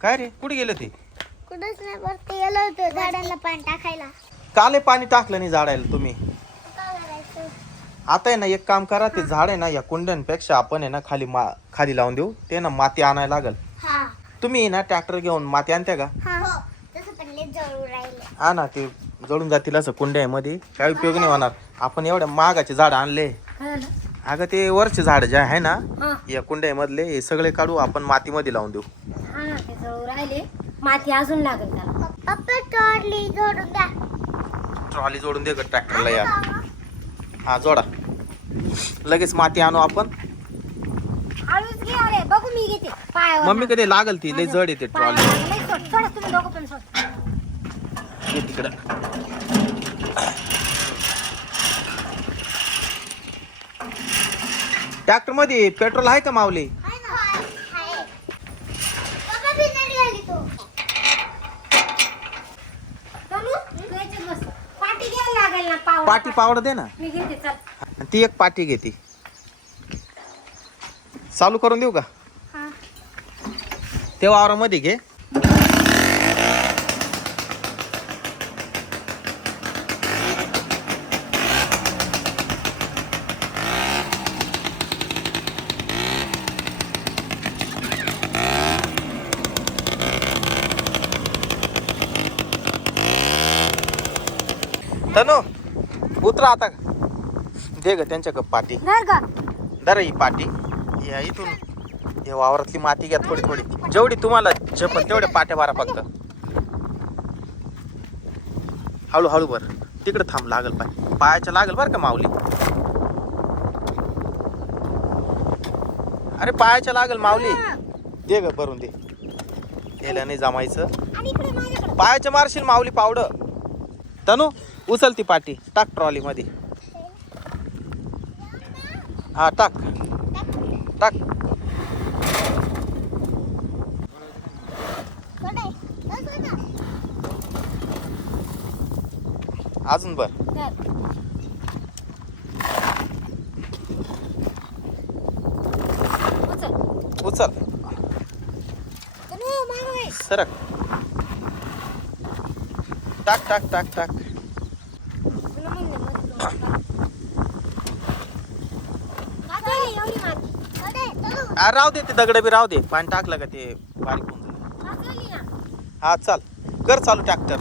काय रे? कुठे गेलं ते? कुठंच नाही वरती गेलो होतो झाडांना पाणी टाकायला. काले पाणी टाकलं नाही झाडायला तुम्ही? काय करायचं? आता आहे ना एक काम करा ते झाड आहे ना या कुंड्यांपेक्षा आपण आहे ना खाली मा खाली लावून देऊ. ते ना माती आणायला लागल. हा. तुम्ही ना ट्रॅक्टर घेऊन माती आणत्या का? हा. हो तसं पण लय जळू राहिले. हा ना ते जळून जातील असं कुंड्यामध्ये काय उपयोग नाही होणार. आपण एवढ्या महागाचे झाड आणले. अगं ते वरचे झाड जे आहे ना या कुंड्यामधले हे सगळे काढू आपण मातीमध्ये लावून देऊ. राहिले माती अजून लागेल त्याला. पप्पा टॉडली जोडून द्या. ट्रॉली जोडून दे ट्रॅक्टरला या. हा जोडा. लगेच माती आणू आपण. हळूच घे अरे बघू मी घेते. पायावर मम्मी कधी लागल ती? लय जड येते ट्रॉली. पायावर लई सोड. सोडा तुम्ही दोघं पण सोड. ये तिकडं. ट्रॅक्टरमध्ये पेट्रोल आहे का माऊली हाय ना हाय पप्पा बिनर घाली तो तनू, तू याच्यात बस. पाटी घ्यायला लागेल ना पाव पाटी पावडं दे ना. मी घेते चल. आणि ती एक पाटी घेते चालू करून देऊ का? हा. ते वावरामध्ये घे. तनु उतरा आता दे ग त्यांच्या पाटी. का दर ही पाटी. या इथून. या वावरातली माती घ्या थोडी थोडी. जेवढी तुम्हाला झेपल तेवढे पाट्या मारा फक्त. हळू हळू बर तिकडे थांब लागल पाय. पायाच्या लागल बर का माऊली? अरे पायाच्या लागल माऊली. दे ग भरून दे. गेल्या नाही जमायचं. पायाच्या मारशील माऊली पावड. तनू उचल ती पाटी टाक ट्रॉली मध्ये. हा टाक. टाक. अजून बर. उचल. सरक. टाक टाक टाक टाक. आ, राहू दे ते दगड बी राहू दे. पाणी टाकलं का ते बारीक होऊन हा चाल. कर चालू ट्रॅक्टर